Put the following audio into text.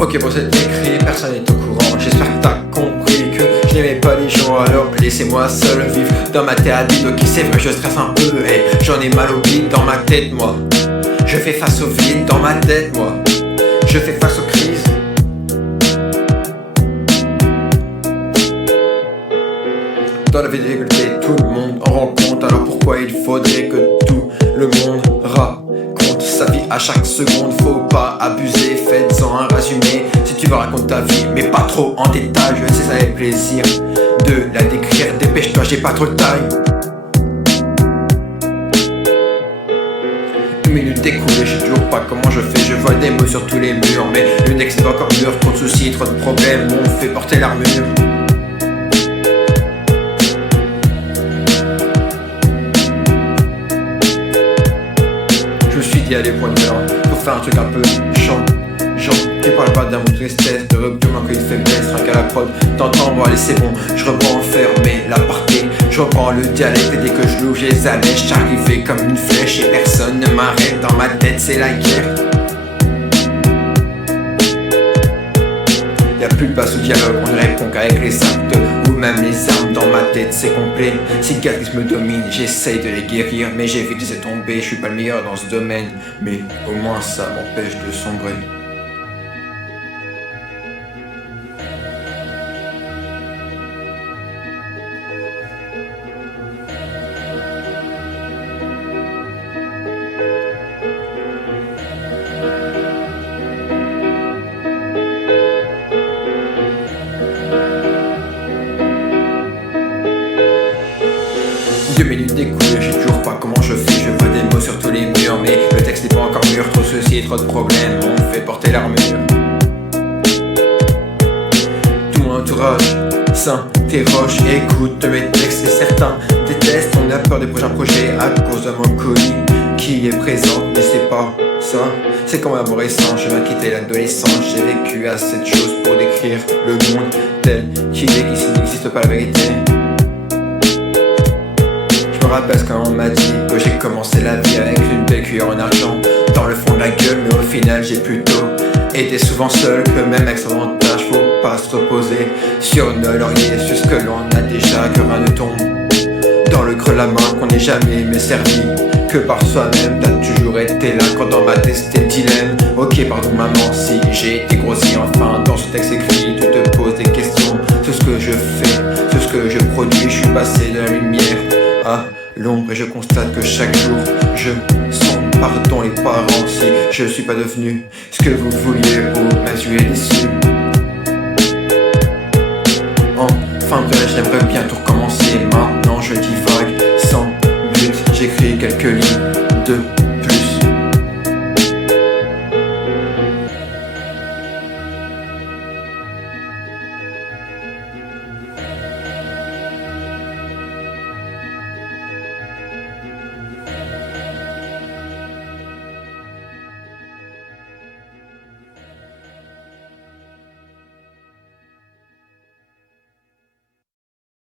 Ok, bon c'est écrit, personne n'est au courant. J'espère que t'as compris que je n'aimais pas les gens, alors laissez-moi seul vivre dans ma tête. Ok, c'est vrai, je stresse un peu et j'en ai mal au vide dans ma tête, moi. Je fais face au vide dans ma tête, moi. Je fais face aux crises. Dans la vie difficulté, tout le monde en rend compte. Alors pourquoi il faudrait que tout le monde raconte sa vie à chaque seconde? Faut pas abuser, faites-en un résumé si tu veux raconter ta vie, mais pas trop en détail. Je sais, ça fait plaisir de la décrire. Dépêche-toi, j'ai pas trop de taille. Une minute écoulée, je sais toujours pas comment je fais. Je vois des mots sur tous les murs, mais le texte est encore dur. Trop de soucis, trop de problèmes, on fait porter l'armure. Je me suis dit allez point d'heure, faut faire un truc un peu changeant, qui parle pas d'amour, de tristesse, de rupture, manque de faiblesse, rien qu'à la prod. T'entends, bon allez c'est bon, je reprends enfermé l'aparté. Je reprends le dialecte et dès que je l'ouvre j'ai les allèges. J'arrivais comme une flèche et personne ne m'arrête. Dans ma tête c'est la guerre. Y'a plus de place au dialogue, on ne répond qu'avec les actes ou même les armes. Dans ma tête c'est complet, cicatrices me dominent, j'essaye de les guérir, mais j'évite de laisser tomber. Je suis pas le meilleur dans ce domaine, mais au moins ça m'empêche de sombrer. Deux minutes d'écoute, je sais toujours pas comment je fais. Je vois des mots sur tous les murs, mais le texte n'est pas encore mûr. Trop de soucis, trop de problèmes, on me fait porter l'armure. Tout mon entourage s'interroge, écoute mes textes et certains détestent. On a peur des prochains projets à cause de mon colis qui est présent, mais c'est pas ça. C'est comme aborrissant, je viens de quitter l'adolescence. J'ai vécu assez de choses pour décrire le monde tel qu'il est, qu'ici n'existe pas la vérité. Je me rappelle quand on m'a dit que j'ai commencé la vie avec une belle cuillère en argent dans le fond de la gueule, mais au final j'ai plutôt été souvent seul, que même avec son avantage, faut pas se reposer sur nos lauriers, sur ce que l'on a déjà, que rien ne tombe dans le creux de la main, qu'on n'est jamais mais servi que par soi-même. T'as toujours été là quand dans ma tête c'était le dilemme. Ok pardon maman si j'ai été grossi, enfin dans ce texte écrit tu te poses des questions sur ce que je fais, sur ce que je produis. Je suis passé de la lumière à l'ombre et je constate que chaque jour je sombre. Pardon les parents si je suis pas devenu ce que vous vouliez ou même je suis déçu. Enfin bref, j'aimerais bien tout recommencer. Maintenant je divague sans but, j'écris quelques lignes de